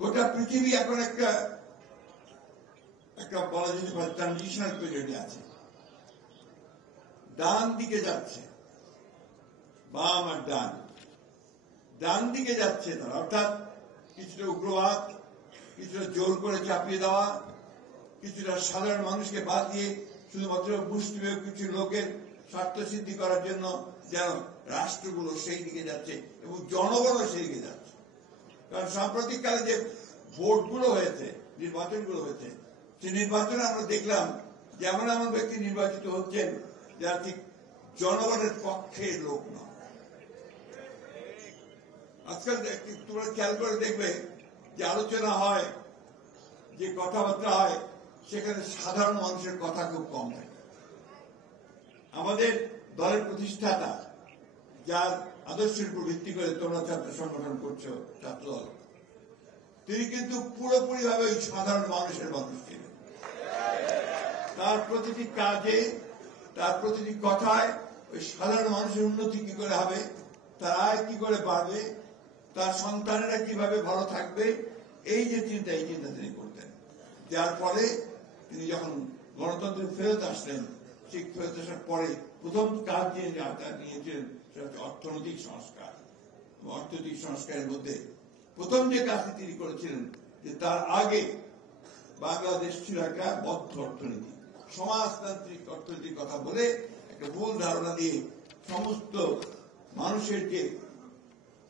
গোটা পৃথিবী এখন একটা বলা যেতে পারে ট্রানজিশনাল পিরিয়ডে আছে। ডান দিকে যাচ্ছে, বাম আর ডান দিকে যাচ্ছে তারা, অর্থাৎ কিছুটা উগ্রবাদ, কিছুটা জোর করে চাপিয়ে দেওয়া, কিছুটা সাধারণ মানুষকে বাদ দিয়ে শুধুমাত্র মুষ্টিমেয় কিছু লোকের স্বার্থ সিদ্ধি করার জন্য যেন রাষ্ট্রগুলো সেই দিকে যাচ্ছে এবং জনগণও সেই দিকে যাচ্ছে। কারণ সাম্প্রতিককালে যে ভোটগুলো হয়েছে, নির্বাচনগুলো হয়েছে, সেই নির্বাচনে আমরা দেখলাম যে এমন এমন ব্যক্তি নির্বাচিত হচ্ছেন যারা ঠিক জনগণের পক্ষের লোক নয়। আজকাল তোমরা খেয়াল করে দেখবে যে আলোচনা হয়, যে কথাবার্তা হয়, সেখানে সাধারণ মানুষের কথা খুব কম থাকে। আমাদের দলের প্রতিষ্ঠাতা, যার আদর্শের উপর ভিত্তি করে তোমরা ছাত্র সংগঠন করছো, ছাত্র দল, তিনি কিন্তু পুরোপুরি ভাবে ওই সাধারণ মানুষের মানুষ ছিলেন। তার প্রতিটি কাজে, তার প্রতিটি কথায় ওই সাধারণ মানুষের উন্নতি কি করে হবে, তার আয় কি করে বাড়বে, তার সন্তানেরা কিভাবে ভালো থাকবে, এই যে চিন্তা, এই চিন্তা তিনি করতেন। যার ফলে তিনি যখন গণতন্ত্রে ফেরত আসলেন, ঠিক ফেরত আসার পরে প্রথম কাজ যে নিয়েছিলেন সেটা হচ্ছে অর্থনৈতিক সংস্কার। অর্থনৈতিক সংস্কারের মধ্যে প্রথম যে কাজটি তিনি করেছিলেন, যে তার আগে বাংলাদেশ ছিল একটা বদ্ধ অর্থনীতি, সমাজতান্ত্রিক অর্থনীতির কথা বলে একটা ভুল ধারণা দিয়ে সমস্ত মানুষের যে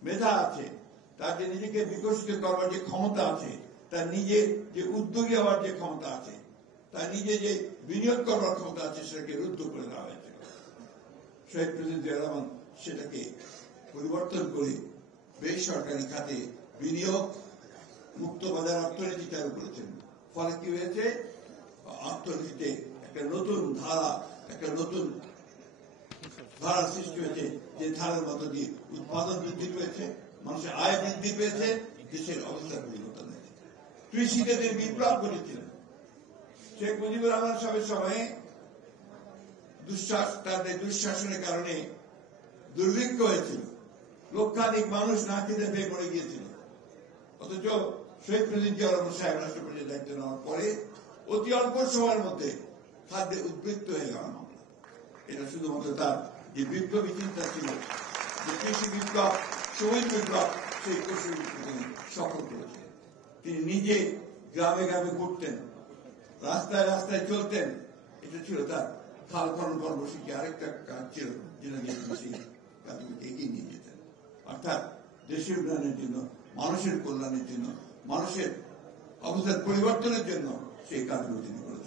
মেধা আছে, তার যে নিজেকে বিকশিত করবার যে ক্ষমতা আছে, তার নিজে যে উদ্যোগী হওয়ার যে ক্ষমতা আছে, তার নিজে যে বিনিয়োগ করবার ক্ষমতা আছে, সেটাকে রুদ্ধ করে দেওয়া হয়েছে। শহীদ প্রেসিডেন্ট জিয়া রহমান সেটাকে পরিবর্তন করে বেসরকারি খাতে বিনিয়োগ, মুক্ত বাজার অর্থনীতি চালু করেছেন। ফলে কি হয়েছে, অর্থনীতিতে একটা নতুন ধারা, একটা নতুন ধারার সৃষ্টি হয়েছে, যে ধারার মধ্য দিয়ে উৎপাদন বৃদ্ধি পেয়েছে, মানুষের আয় বৃদ্ধি পেয়েছে, দেশের অবস্থা পরিবর্তন হয়েছে। কৃষিতে তিনি বিপ্লব করেছিলেন। শেখ মুজিবুর রহমান সাহেবের সময়ে তাদের দুঃশাসনের কারণে দুর্ভিক্ষ হয়েছিল, লক্ষাধিক মানুষ না খেতে পেয়ে পড়ে গিয়েছিল। অথচ শহীদ প্রেসিডেন্ট জিয়া রহমান সাহেব রাষ্ট্রপতির দায়িত্ব নেওয়ার পরে অতি অল্প সময়ের মধ্যে খাদ্যে উদ্বৃত্ত হয়ে গেল আমরা। এটা শুধুমাত্র তার যে বিপ্লবী চিন্তা ছিল, যে কৃষি বিপ্লব, শ্রমিক বিপ্লব, সেই কৃষি তিনি সফল করেছিলেন। তিনি নিজে গ্রামে গ্রামে ঘুরতেন, রাস্তায় রাস্তায় চলতেন। এটা ছিল তার খাল খনন কর্মসূচি। আরেকটা কাজ ছিল যেটা নিয়ে সেই কাজগুলোকে এগিয়ে নিয়ে যেতেন, অর্থাৎ দেশের উন্নয়নের জন্য, মানুষের কল্যাণের জন্য, মানুষের অবস্থার পরিবর্তনের জন্য সেই কাজগুলো তিনি করেছেন।